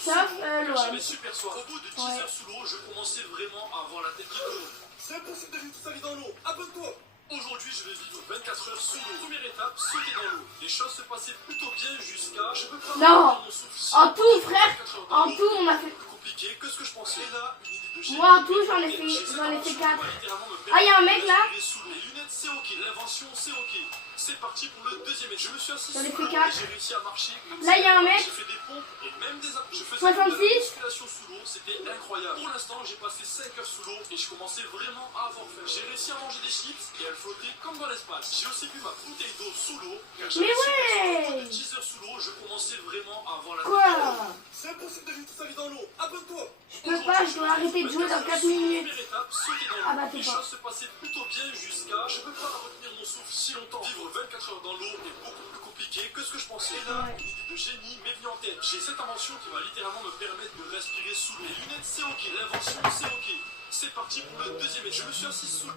sauf Loan. J'avais super soif. Au bout de 10 Ouais. heures sous l'eau, je commençais vraiment à avoir la tête qui tourne. C'est impossible de vivre toute sa vie dans l'eau. Abonne-toi. Aujourd'hui, je vais vivre 24 heures sous l'eau. Première étape, sauter dans l'eau. Les choses se passaient plutôt bien jusqu'à... Je peux pas Non. retenir mon souffle si En longtemps. tout, frère, 24 heures dans en l'eau, tout, on a fait... plus compliqué que ce que je pensais. Et là, une idée de génie. Moi, en tout, j'en ai fait 4. Ah, il y a un mec là. Les lunettes, c'est ok. L'invention, c'est ok. C'est parti pour le deuxième. Je me suis assis J'en ai sous fait l'eau et 4. j'ai réussi à marcher. Comme Là, il y a un mec. J'ai fait des pompes et même des... Je faisais 66. de la musculation sous l'eau. C'était incroyable. Pour l'instant, j'ai passé 5 heures sous l'eau et je commençais vraiment à avoir faim. J'ai réussi à manger des chips et elles flottaient comme dans l'espace. J'ai aussi bu ma bouteille d'eau sous l'eau car Mais j'avais super soif. Au bout ouais. de 10 heures sous l'eau, je commençais vraiment à avoir la tête. Quoi? C'est impossible de vivre toute sa vie dans l'eau. Abonne-toi. Je peux pas, je dois arrêter de jouer dans 4 minutes. Première étape, sauter dans l'eau. Ah bah, t'es Les pas. choses se passaient plutôt bien jusqu'à... Je peux pas retenir mon souffle si longtemps. Vivre 24 heures dans l'eau est beaucoup plus compliqué que ce que je pensais. Et là, une idée de génie m'est venue en tête. J'ai cette invention qui va littéralement me permettre de respirer sous l'eau. Les lunettes, c'est ok. L'invention, c'est ok. C'est parti pour le deuxième. Je me suis assis sous l'eau.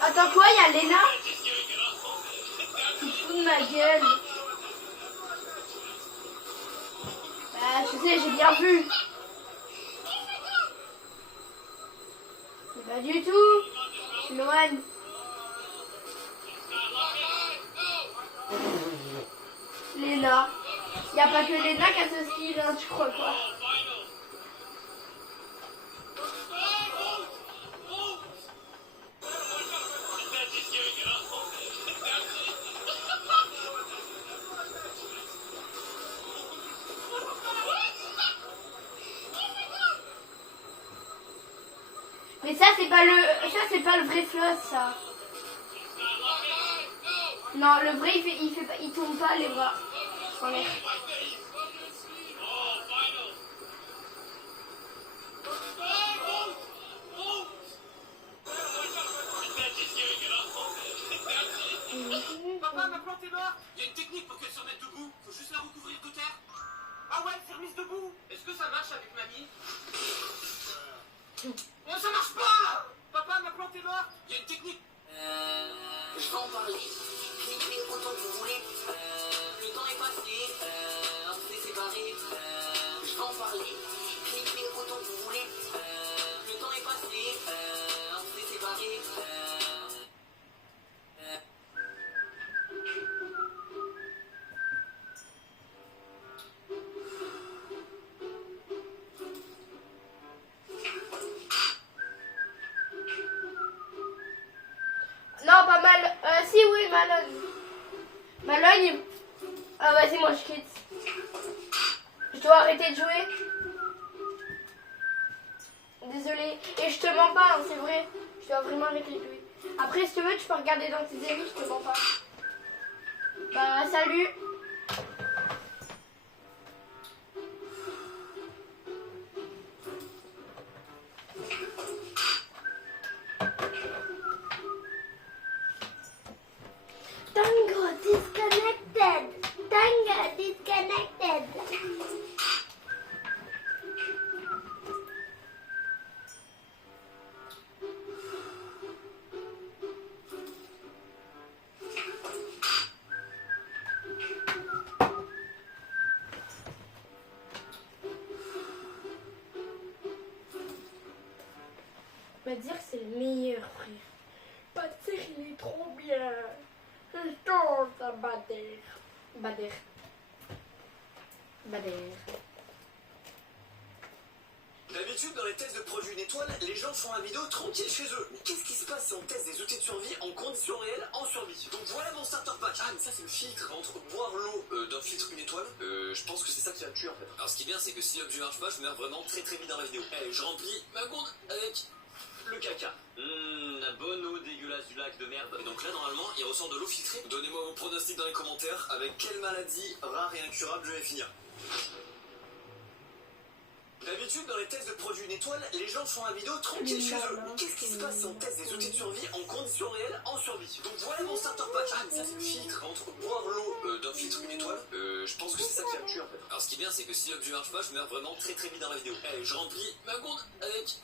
Attends, quoi? Il y a Léna? Tu te fous de ma gueule. Bah, tu sais, j'ai bien vu. Mais pas du tout. C'est Loan. Léna. Y a pas que Léna qui a ce skill, hein, tu crois quoi? Mais ça c'est pas le vrai floss ça. Non, le vrai il tourne pas les bras en l'air. Papa, ma plante est morte. Il y a une technique pour qu'elle se remette debout. Faut juste la recouvrir de terre. Ah ouais, elle s'est remise debout. Est-ce que ça marche avec mamie? Non, ça marche pas. Papa, ma plante est morte. Il y a une technique. Je vais en parler. Cliquez autant que vous voulez. Le temps est passé. On s'est séparés. Je vais en parler. Cliquez autant que vous voulez. Le temps est passé. On s'est séparés. Non, pas mal. Si, oui, Malone. Malone, Ah, vas-y, moi je quitte. Je dois arrêter de jouer. Désolée. Et je te mens pas, hein, c'est vrai. Je dois vraiment arrêter de jouer. Après, si tu veux, tu peux regarder dans tes amis, je te mens pas. Bah, salut. Tango disconnected. Tango disconnected. Badir, c'est le meilleur, frère. Badir, il est trop bien. J'adore ça, Badir. Badir. Badir. D'habitude, dans les tests de produits une étoile, les gens font la vidéo tranquille chez eux. Mais qu'est-ce qui se passe si on teste des outils de survie en conditions réelles en survie? Donc voilà mon starter pack. Ah, mais ça c'est le filtre. Entre boire l'eau d'un filtre une étoile, je pense que c'est ça qui va me tuer en fait. Alors ce qui est bien, c'est que si l'objet marche pas, je meurs vraiment très vite dans la vidéo. Allez, je remplis ma gourde avec le caca. La bonne eau dégueulasse du lac de merde. Et donc là, normalement, il ressort de l'eau filtrée. Donnez-moi vos pronostics dans les commentaires. Avec quelle maladie rare et incurable je vais finir? D'habitude, dans les tests de produits une étoile, les gens font la vidéo tranquille chez eux. Mais qu'est-ce qui se passe si on teste des outils de survie en conditions réelles en survie? Donc voilà mon starter pack. Ah, mais ça c'est le filtre. Entre boire l'eau d'un filtre une étoile, je pense que c'est ça qui va me tuer en fait. Alors ce qui est bien, c'est que si l'objet marche pas, je meurs vraiment très vite dans la vidéo. Allez, je remplis ma gourde avec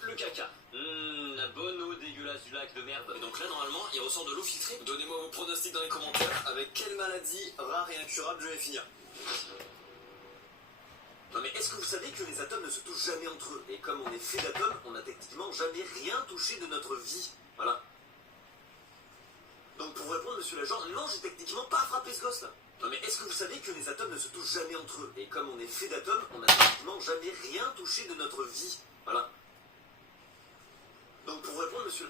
le caca. La bonne eau dégueulasse du lac de merde. Et donc là, normalement, il ressort de l'eau filtrée. Donnez-moi vos pronostics dans les commentaires. Avec quelle maladie rare et incurable je vais finir? Non mais est-ce que vous savez que les atomes ne se touchent jamais entre eux? Et comme on est fait d'atomes, on n'a techniquement jamais rien touché de notre vie. Voilà. Donc pour vous répondre, monsieur l'agent, non, j'ai techniquement pas frappé ce gosse là. Non mais est-ce que vous savez que les atomes ne se touchent jamais entre eux? Et comme on est fait d'atomes, on n'a techniquement jamais rien touché de notre vie. Voilà. Donc pour vous répondre, monsieur...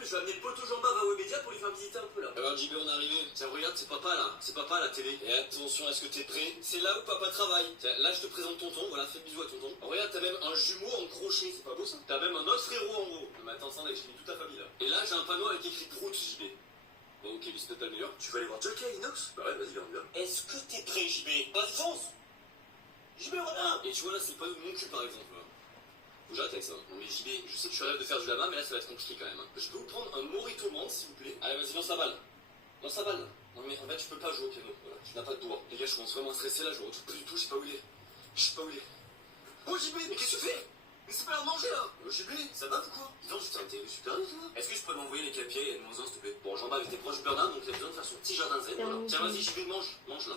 Je vais amener le poteau Jamba à Webedia pour lui faire visiter un peu là. Alors JB, on est arrivé. Tiens, regarde, c'est papa là. C'est papa à la télé. Et attention, est-ce que t'es prêt? C'est là où papa travaille. Tiens, là je te présente tonton. Voilà, fais bisous à tonton. Alors, regarde, t'as même un jumeau en crochet. C'est pas beau ça? T'as même un autre frérot en gros. Mais attends, ça, là, je finis toute ta famille là. Et là, j'ai un panneau avec écrit Prout JB. Bon, ok, mais c'est peut-être pas le meilleur. Tu vas aller voir Jockey à Inox? Bah ouais, vas-y, viens. Est-ce que t'es prêt, JB? Vas-y, fonce! JB, voilà! Et tu vois là, c'est le panneau de mon cul par exemple. Faut que j'arrête avec ça. Non mais JB, je sais que je suis rêve de faire du lama, mais là ça va être compliqué quand même. Je peux vous prendre un morito menthe s'il vous plaît? Allez, vas-y, lance la balle. Lance la balle. Non mais en fait, je peux pas jouer au piano. Voilà, tu n'as pas de doigt. Les gars, je commence vraiment à stresser là, je retrouve plus du tout, je sais pas où il est. Je sais pas où il est. Oh JB, mais qu'est-ce que tu fais? Mais c'est pas l'heure de manger là. Oh JB, ça va ou quoi? Dis donc, t'es super vite là. Est-ce que je peux m'envoyer les capiers et -1 s'il te plaît? Bon, Jean-Baptiste était proche du burn-out, donc il a besoin de faire son petit jardin zen. Voilà. Tiens, vas-y JB, mange là.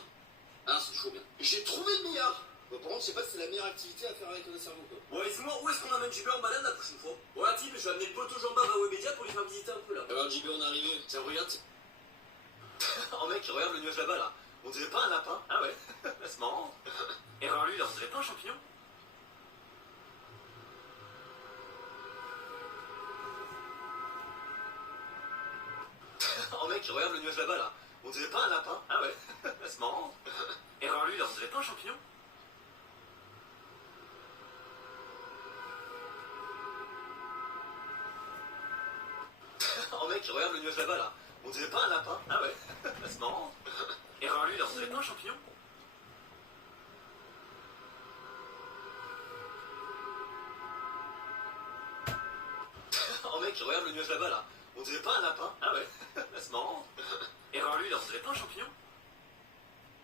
Ah, c'est chaud bien. J'ai trouvé le milliard. Bon, par contre, je sais pas si c'est la meilleure activité à faire avec un cerveau quoi. Bon, excuse-moi, où est-ce qu'on amène JB en balade la prochaine fois? Bon, la type, je vais amener le poteau Jamba à Webedia pour lui faire visiter un peu là. Alors JB, on est arrivé. Tiens, regarde. Oh mec, regarde le nuage là-bas là. On dirait pas un lapin. Ah ouais, c'est marrant. Et alors lui, là, on dirait pas un champignon? Oh mec, regarde le nuage là-bas là. On dirait pas un lapin. Ah ouais, c'est marrant. Et alors lui, là, on dirait pas un champignon? Oh mec, regarde le nuage là-bas là. On dirait pas un lapin. Ah ouais, c'est marrant. Et alors lui, là, on dirait pas un champignon? Oh mec, regarde le nuage là-bas là. On dirait pas un lapin. Ah ouais, c'est marrant. Et alors lui, là, on dirait pas un champignon?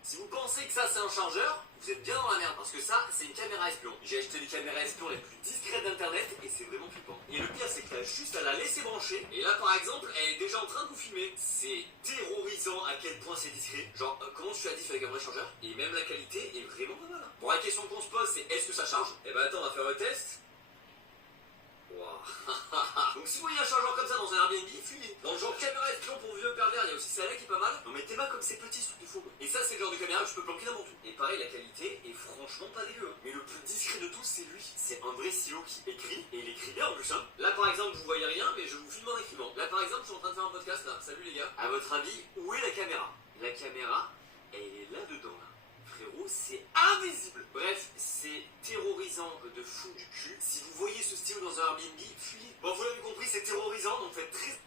Si vous pensez que ça c'est un chargeur, vous êtes bien dans la merde parce que ça c'est une caméra espion. J'ai acheté les caméras espions les plus discrètes d'internet et c'est vraiment flippant. Et le pire c'est que là juste à la laisser brancher et là par exemple elle est déjà en train de vous filmer. C'est terrorisant à quel point c'est discret. Genre comment je suis addict avec un vrai chargeur et même la qualité est vraiment pas mal. Bon la question qu'on se pose c'est est-ce que ça charge? Et ben attends on va faire le test. Wow. Donc si vous voyez un chargeur comme ça dans un Airbnb, fuyez. Dans le genre caméra espion pour vieux pervers, il y a aussi celle-là qui est pas mal. Non mais t'es pas comme c'est petit ce truc de fou quoi. Et ça c'est le genre de caméra que je peux planquer dans mon tout. Et pareil la qualité est franchement pas dégueu. Mais le plus discret de tous c'est lui. C'est un vrai stylo qui écrit et il écrit bien en plus hein. Là par exemple vous voyez rien mais je vous filme en écrivant. Là par exemple je suis en train de faire un podcast là. Salut les gars. À votre avis où est la caméra? La caméra elle est là-dedans là. Frérot, c'est invisible. Bref, c'est terrorisant de fou du cul. Si vous voyez ce stylo dans un Airbnb, fuyez. Bon, vous l'avez compris, c'est terrorisant, donc faites très...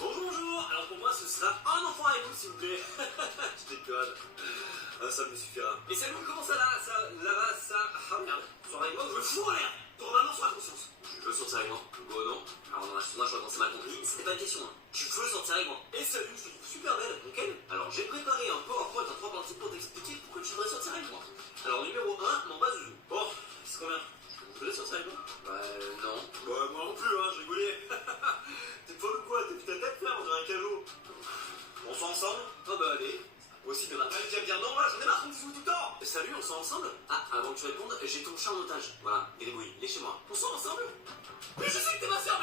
Bonjour, alors pour moi, ce sera un enfant avec vous, s'il vous plaît. Je déconne. Un seul me suffira. Et salut, comment ça là? Ça, là-bas, ça... Ah merde, soirée avec moi, je me fous en l'air. Ton maman sur la conscience. Tu veux sortir avec moi? Bon, non. Alors non, excuse-moi, je crois qu'on s'est mal compris. C'était pas une question, hein. Tu veux sortir avec moi? Et salut, je te trouve super belle, ok? Alors j'ai préparé un PowerPoint en 3 parties pour t'expliquer pourquoi tu devrais sortir avec moi. Alors numéro 1, mon bas zouzou. Bon, c'est combien? Vous voulez sortir avec moi? Bah non. Bah moi non plus, hein, j'ai rigolé. T'es folle ou quoi? T'es putain de tête, frère, on dirait un cajot. On sort ensemble? Ah bah allez. Moi aussi, demain. Allez, viens dire non, là, j'en ai marre qu'on se fout tout le temps. Salut, on sort ensemble? Ah, avant que tu répondes, j'ai ton chat en otage. Voilà, débrouille, il est chez moi. On sort ensemble? Mais je sais que t'es ma sœur,